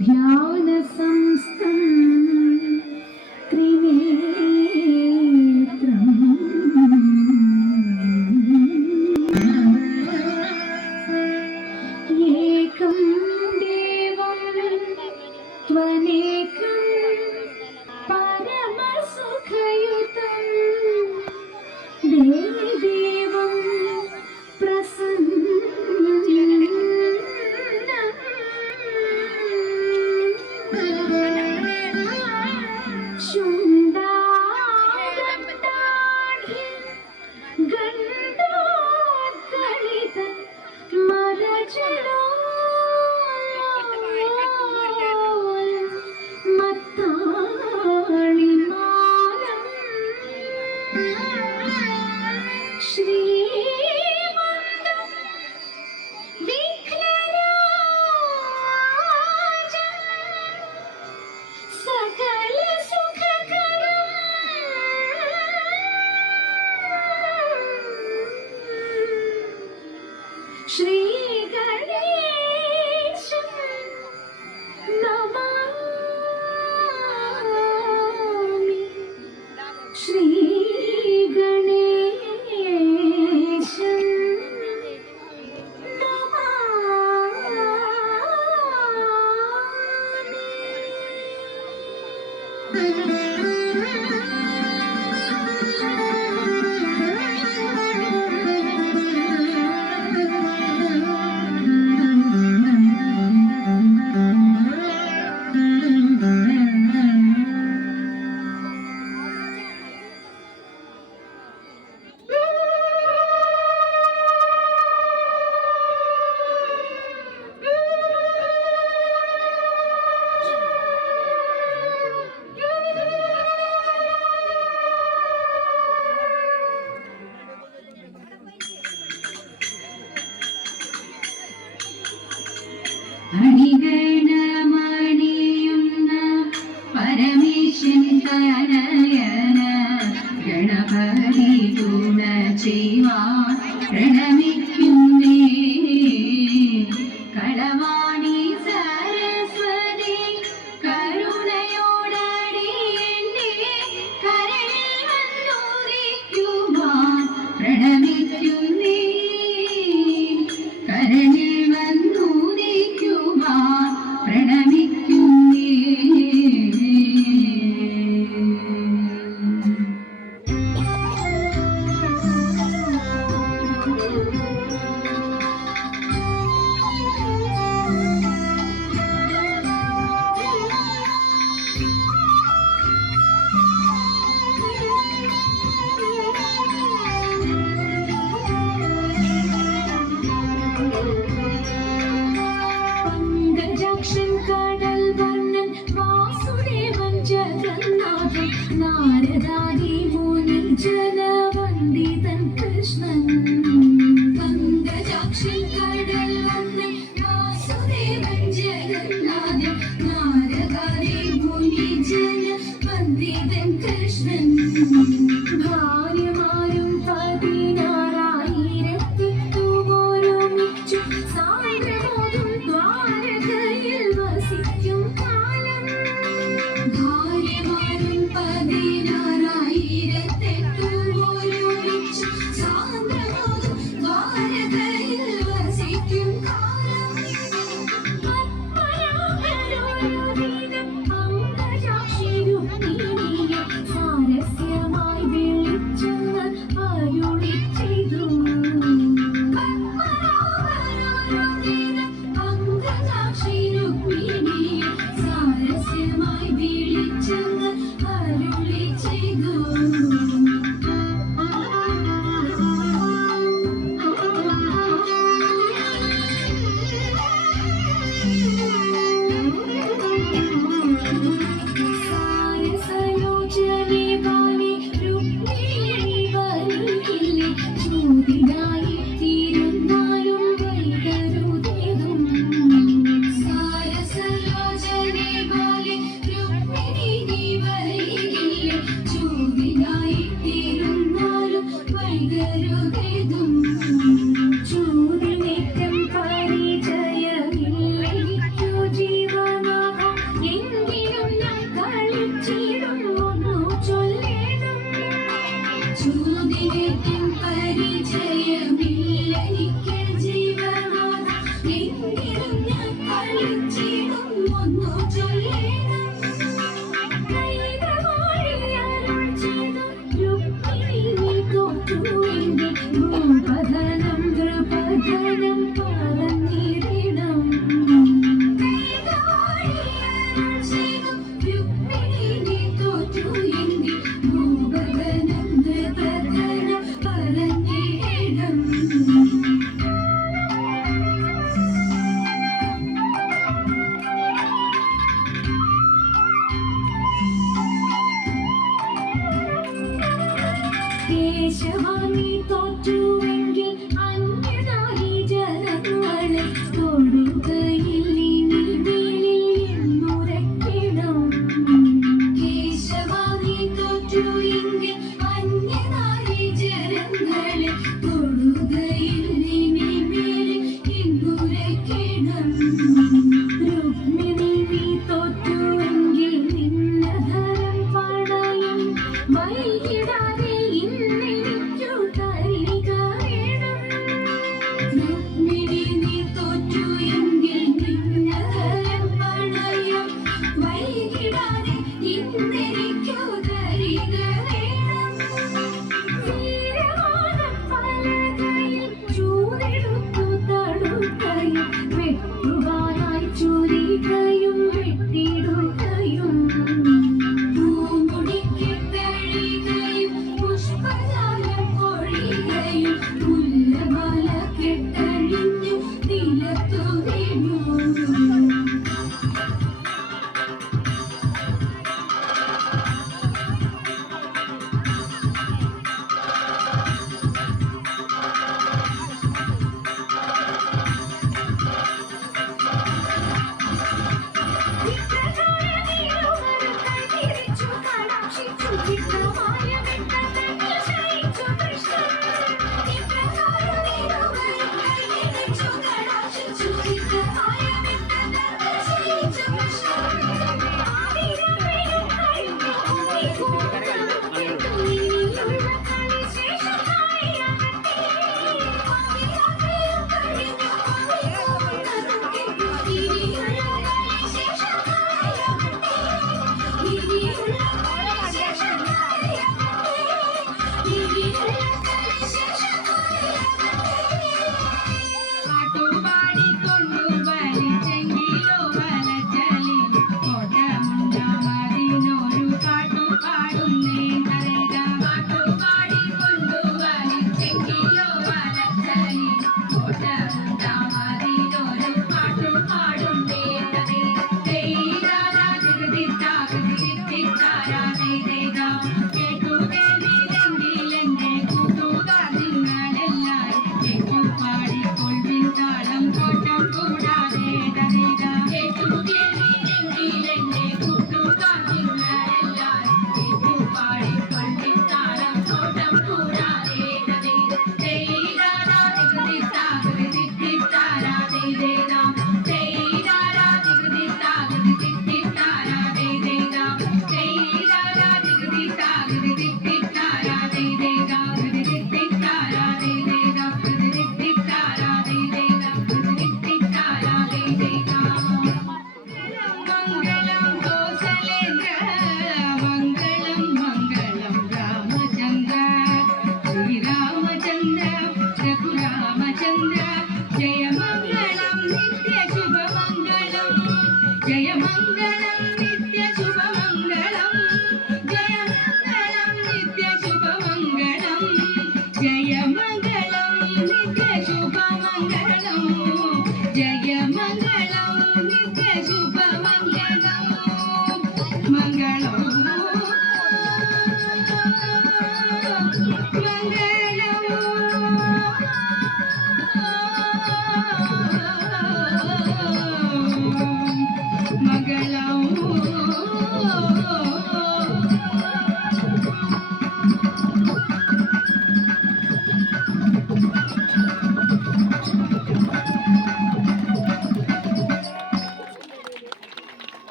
ധ്യാനസംസ്ഥം அருகில்